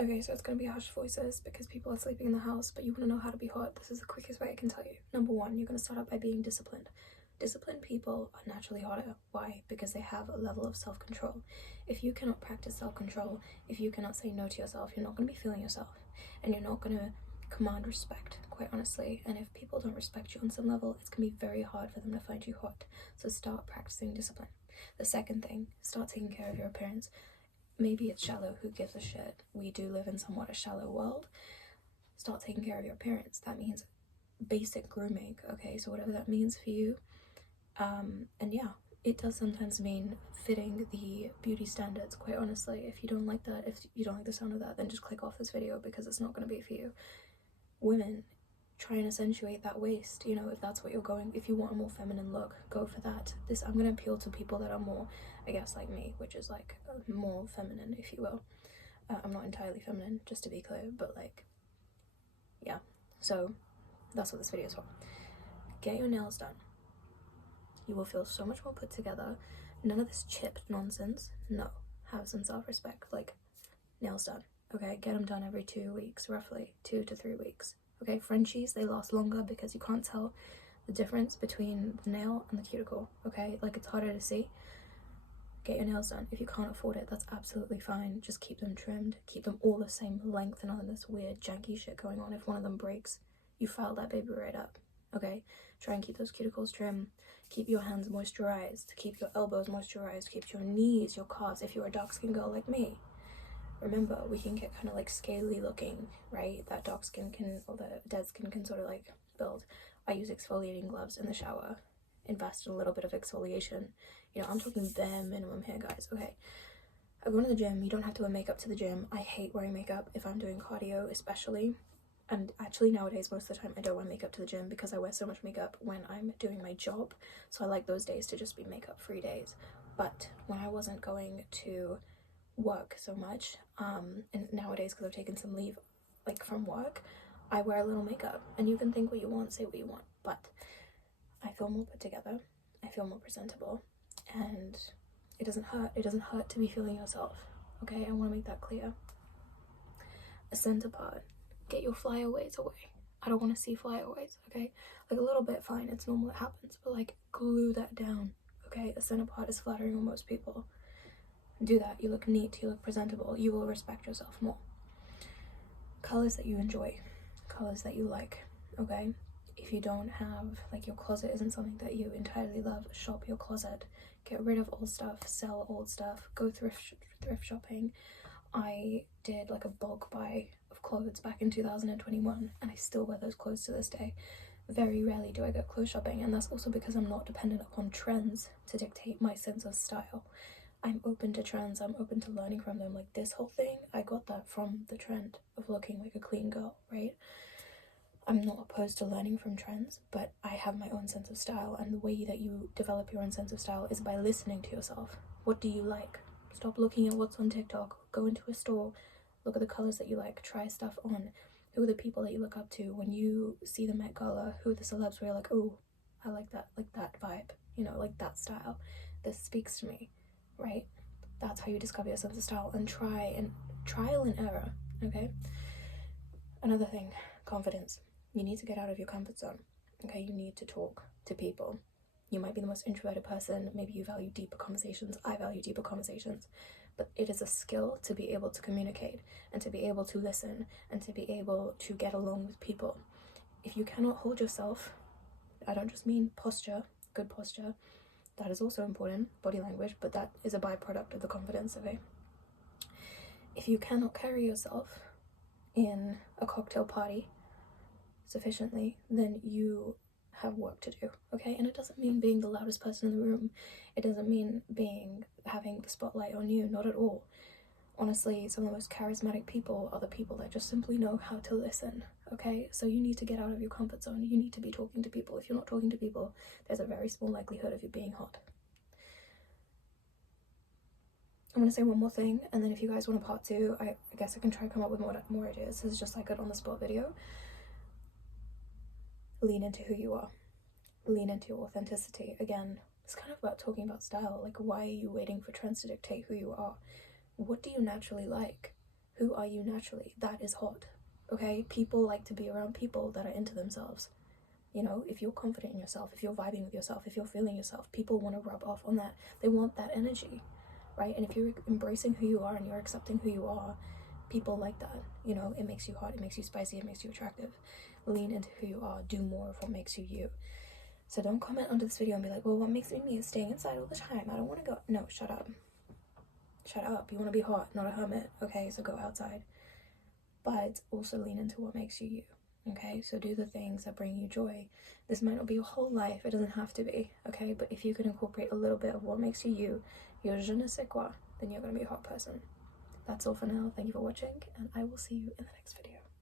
Okay, so it's gonna be hushed voices because people are sleeping in the house, but you wanna know how to be hot. This is the quickest way I can tell you. Number one, you're gonna start out by being disciplined. Disciplined people are naturally hotter. Why? Because they have a level of self-control. If you cannot practice self-control, if you cannot say no to yourself, you're not gonna be feeling yourself, and you're not gonna command respect, quite honestly. And if people don't respect you on some level, it's gonna be very hard for them to find you hot. So start practicing discipline. The second thing, start taking care of your appearance. Maybe it's shallow, who gives a shit? We do live in somewhat a shallow world. Start taking care of your appearance. That means basic grooming, okay? So whatever that means for you. And yeah, it does sometimes mean fitting the beauty standards, quite honestly. If you don't like that, if you don't like the sound of that, then just click off this video because it's not going to be for you. Women, try and accentuate that waist, you know, if that's what you're going, if you want a more feminine look, go for that. I'm going to appeal to people that are more, I guess, like me, which is like more feminine, if you will. I'm not entirely feminine, just to be clear, but like, yeah. So that's what this video is for. Get your nails done. You will feel so much more put together. None of this chipped nonsense. No, have some self-respect. Like, nails done, okay? Get them done every 2 weeks, roughly 2 to 3 weeks. Okay, Frenchies, they last longer because you can't tell the difference between the nail and the cuticle, okay? Like, it's harder to see. Get your nails done. If you can't afford it, that's absolutely fine. Just keep them trimmed. Keep them all the same length and none of this weird janky shit going on. If one of them breaks, you file that baby right up, okay? Try and keep those cuticles trim. Keep your hands moisturized. Keep your elbows moisturized. Keep your knees, your calves, if you're a dark-skinned girl like me. Remember, we can get kind of like scaly looking, right? That dark skin can, or the dead skin can sort of like build. I use exfoliating gloves in the shower. Invest in a little bit of exfoliation. You know, I'm talking bare minimum here, guys, okay? I go to the gym. You don't have to wear makeup to the gym. I hate wearing makeup if I'm doing cardio, especially. And actually nowadays, most of the time, I don't wear makeup to the gym because I wear so much makeup when I'm doing my job. So I like those days to just be makeup-free days. But when I wasn't going to work so much, and nowadays because I've taken some leave like from work, I wear a little makeup, and you can think what you want, say what you want, but I feel more put together, I feel more presentable, and it doesn't hurt to be feeling yourself, okay? I want to make that clear. A center part, get your flyaways away. I don't want to see flyaways, okay? Like a little bit, fine, it's normal, it happens, but like glue that down, okay? A center part is flattering on most people. Do that. You look neat, you look presentable, you will respect yourself more. Colors that you enjoy, colors that you like, okay? If you don't have, like, your closet isn't something that you entirely love, shop your closet. Get rid of old stuff, sell old stuff, go thrift shopping. I did like a bulk buy of clothes back in 2021 and I still wear those clothes to this day. Very rarely do I go clothes shopping, and that's also because I'm not dependent upon trends to dictate my sense of style. I'm open to trends, I'm open to learning from them. Like this whole thing, I got that from the trend of looking like a clean girl, right? I'm not opposed to learning from trends, but I have my own sense of style, and the way that you develop your own sense of style is by listening to yourself. What do you like? Stop looking at what's on TikTok. Go into a store, look at the colors that you like, try stuff on. Who are the people that you look up to when you see the Met Gala? Who are the celebs where you're like, oh, I like that vibe, you know, like that style. This speaks to me. Right? That's how you discover your sense of style, and trial and error, okay? Another thing, confidence. You need to get out of your comfort zone, okay? You need to talk to people. You might be the most introverted person, maybe you value deeper conversations, I value deeper conversations, but it is a skill to be able to communicate and to be able to listen and to be able to get along with people. If you cannot hold yourself, I don't just mean posture, good posture, that is also important, body language, but that is a byproduct of the confidence, okay? If you cannot carry yourself in a cocktail party sufficiently, then you have work to do, okay? And it doesn't mean being the loudest person in the room. It doesn't mean having the spotlight on you, not at all. Honestly, some of the most charismatic people are the people that just simply know how to listen, okay? So you need to get out of your comfort zone. You need to be talking to people. If you're not talking to people, there's a very small likelihood of you being hot. I'm gonna say one more thing, and then if you guys want a part 2, I guess I can try to come up with more ideas. This is just like an on-the-spot video. Lean into who you are. Lean into your authenticity. Again, it's kind of about talking about style. Like, why are you waiting for trends to dictate who you are? What do you naturally like? Who are you naturally? That is hot, okay? People like to be around people that are into themselves. You know, if you're confident in yourself, if you're vibing with yourself, if you're feeling yourself, people want to rub off on that. They want that energy, right? And if you're embracing who you are and you're accepting who you are, people like that. You know, it makes you hot, it makes you spicy, it makes you attractive. Lean into who you are. Do more of what makes you you. So don't comment under this video and be like, well, what makes me is staying inside all the time. I don't want to go. No, shut up. Shut up. You want to be hot, not a hermit. Okay, so go outside. But also lean into what makes you you. Okay, so do the things that bring you joy. This might not be your whole life, it doesn't have to be, okay? But if you can incorporate a little bit of what makes you you, your je ne sais quoi, then you're gonna be a hot person. That's all for now. Thank you for watching, and I will see you in the next video.